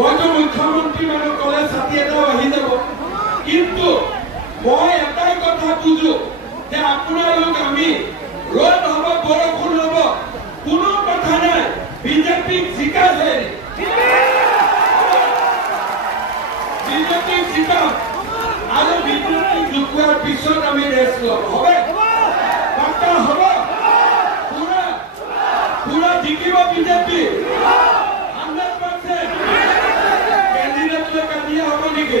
হয়তো মুখ্যমন্ত্ৰী মানুহ ক'লে ছাতি এটা আহি যাব, কিন্তু মই এটাই কথা বুজো যে আপোনালোক আমি ৰ'দ হ'ব বৰষুণ হ'ব কোনো কথা নাই, বিজেপিক জিকাছে, বিজেপিক জিকাম আৰু বিজেপিক জিকোৱাৰ পিছত আমি ৰেষ্ট ল'ম। হবে পাক্কা হ'ব, পুৰা জিকিব বিজেপি 100%। কেণ্ডিডেট লৈ কাজিয়া হ'ব নেকি?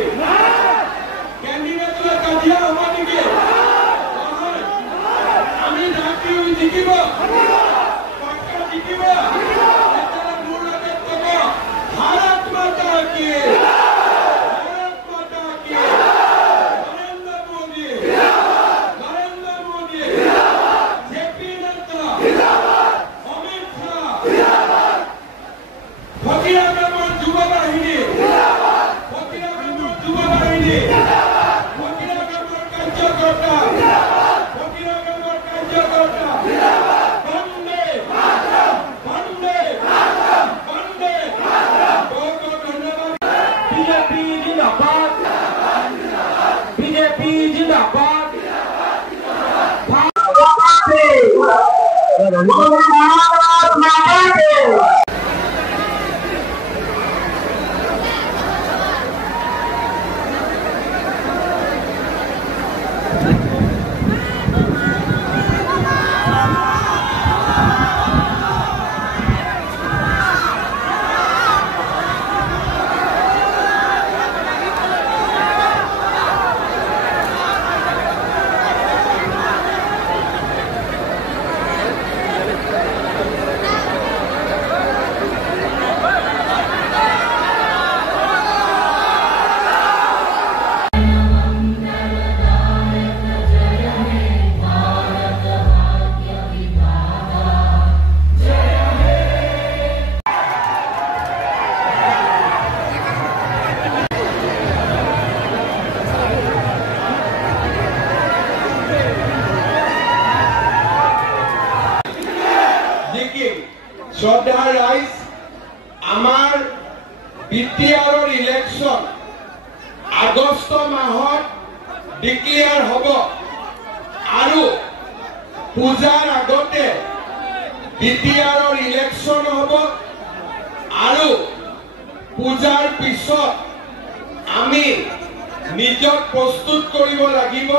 কেণ্ডিডেট লৈ কাজিয়া হ'ব নেকি? আমি জাতি জিকিব, পাক্কা জিকিব। এতিয়া মোৰ লগত ক'ব ভাৰত মাতা কি, ভাৰত মাতা কি, নৰেন্দ্ৰ মোদী, নৰেন্দ্ৰ মোদী, জেপি নাড্ডা, অমিত শ্বাহ, ফকিৰা গ্ৰামৰ যুৱ বাহিনী, ফকিৰা গ্ৰামৰ যুৱ বাহিনী, ফকিৰা গ্ৰামৰ কাৰ্যকৰ্তা, ফকিৰা গ্ৰামৰ কাৰ্যকৰ্তা, বন্দে বন্দে বন্দে। বহুত বহুত ধন্যবাদ। বিজেপি জিন্দাবাদ, বিজেপি জিন্দাবাদ। শ্ৰদ্ধা ৰাইজ, আমাৰ বিটিআৰৰ ইলেকশ্যন আগষ্ট মাহত ডিক্লেয়াৰ হ'ব আৰু পূজাৰ আগতে বিটিআৰৰ ইলেকশ্যন হ'ব আৰু পূজাৰ পিছত আমি নিজক প্ৰস্তুত কৰিব লাগিব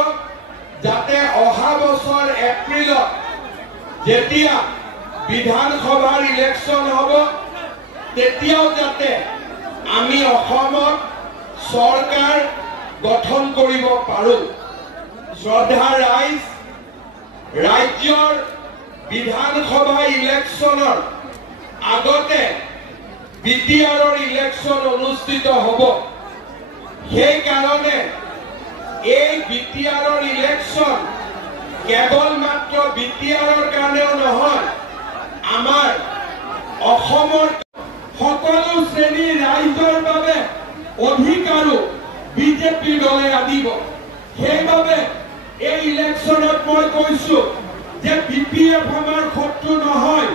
যাতে অহা বছৰ এপ্ৰিলত যেতিয়া বিধানসভাৰ ইলেকশ্যন হ'ব তেতিয়াও যাতে আমি অসমত চৰকাৰ গঠন কৰিব পাৰোঁ। শ্ৰদ্ধা ৰাইজ, ৰাজ্যৰ বিধানসভা ইলেকশ্যনৰ আগতে বিটিআৰৰ ইলেকশ্যন অনুষ্ঠিত হ'ব। সেইকাৰণে এই বিটিআৰৰ ইলেকশ্যন কেৱল মাত্ৰ বিটিআৰৰ কাৰণেও নহয়, আমাৰ অসমৰ সকলো শ্ৰেণীৰ ৰাইজৰ বাবে অধিকাৰো বিজেপি দলে আনিব। সেইবাবে এই ইলেকশ্যনত মই কৈছো যে বিপিএফ আমাৰ শত্ৰু নহয়,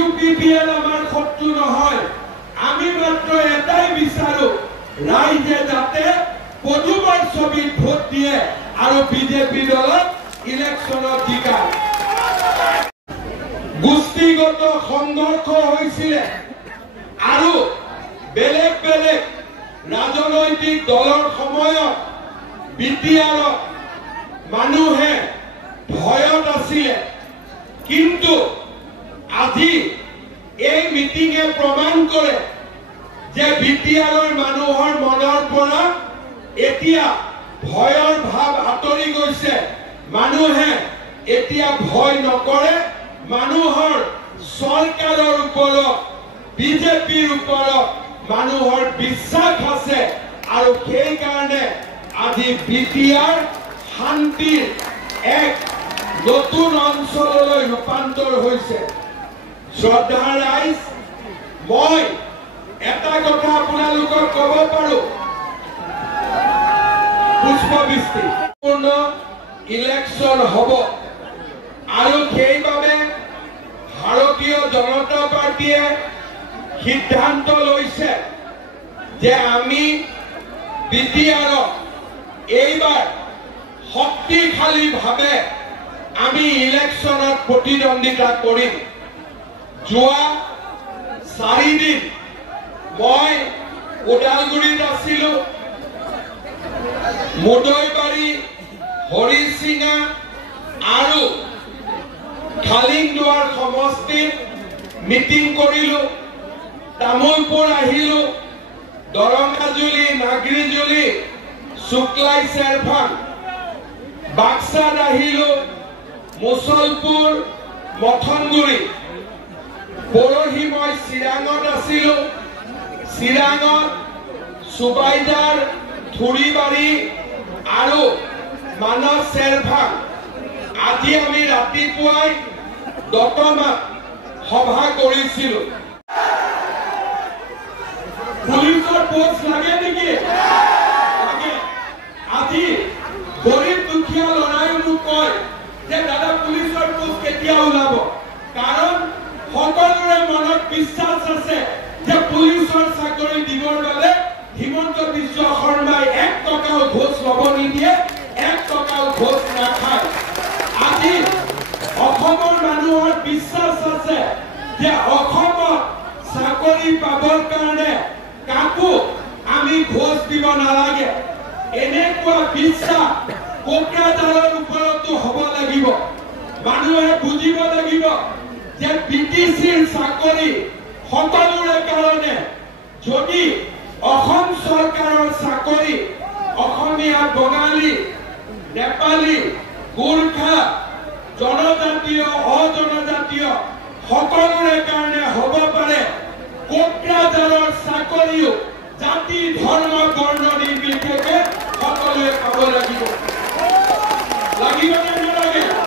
UPPL আমাৰ শত্ৰু নহয়। আমি মাত্ৰ এটাই বিচাৰো, ৰাইজে যাতে পদুমৰ ছবিত ভোট দিয়ে আৰু বিজেপি দলক ইলেকশ্যনত জিকায়। গোষ্ঠীগত সংঘৰ্ষ হৈছিলে আৰু বেলেগ বেলেগ ৰাজনৈতিক দলৰ সময়ত বিটিআৰত মানুহে ভয়ত আছিলে, কিন্তু আজি এই মিটিঙে প্ৰমাণ কৰে যে বিটিআৰৰ মানুহৰ মনৰ পৰা এতিয়া ভয়ৰ ভাৱ আঁতৰি গৈছে। মানুহে এতিয়া ভয় নকৰে, মানুহৰ চৰকাৰৰ ওপৰত, বিজেপিৰ ওপৰত মানুহৰ বিশ্বাস আছে আৰু সেইকাৰণে আজি বিটিআৰ শান্তিৰ এক নতুন অঞ্চললৈ ৰূপান্তৰ হৈছে। শ্ৰদ্ধা ৰাইজ, মই এটা কথা আপোনালোকক ক'ব পাৰো, পুষ্পবৃষ্টি পূৰ্ণ ইলেকশ্যন হ'ব আৰু সেইবাবে ভাৰতীয় জনতা পাৰ্টিয়ে সিদ্ধান্ত লৈছে যে আমি বিটিআৰক এইবাৰ শক্তিশালীভাৱে আমি ইলেকশ্যনত প্ৰতিদ্বন্দ্বিতা কৰিম। যোৱা 4 দিন মই ওদালগুৰিত আছিলো, মুদৈবাৰী, হৰিচিঙা আৰু খালিংদুৱাৰ সমষ্টিত মিটিং কৰিলো, তামুলপুৰ আহিলো, দৰঙাজুলি, নাগৰিজুলি, শুক্লাই চেৰফাং, বাক্সাত আহিলো, মুছলপুৰ, মথনগুৰি। পৰহি মই চিৰাঙত আছিলো, চিৰাঙত সুবাইদাৰ, থুৰিবাৰী আৰু মানস চেৰফাং। আজি আমি ৰাতিপুৱাই দতমাত সভা কৰিছিলো। পুলিচৰ পোষ্ট লাগে নেকি? লাগে। আজি গৰীব দুখীয়া লৰাইও মোক কয় যে দাদা পুলিচৰ পোষ্ট কেতিয়া ওলাব? কাৰণ সকলোৰে মনত বিশ্বাস আছে যে পুলিচৰ চাকৰি দিবৰ বাবে হিমন্ত বিশ্ব শৰ্মাই 1 টকাও ঘোষ ল'ব নিদিয়ে, 1 টকাও ঘোষ নাখায়। আজি অসমৰ মানুহৰ বিশ্বাস আছে যে অসমত চাকৰি পাবৰ কাৰণে কাকো আমি ঘোষ দিব নালাগে। এনেকুৱা বিশ্বাস কোকৰাঝাৰৰ ওপৰতো হ'ব লাগিব। মানুহে বুজিব লাগিব যে বিটিচিৰ চাকৰি সকলোৰে কাৰণে। যদি অসম চৰকাৰৰ চাকৰি অসমীয়া, বঙালী, নেপালী, গোৰ্খা, জনজাতীয়, অজনজাতীয় সকলোৰে কাৰণে হ'ব পাৰে, কোকৰাঝাৰৰ চাকৰিও জাতি, ধৰ্ম, বৰ্ণ নিৰ্বিশেষে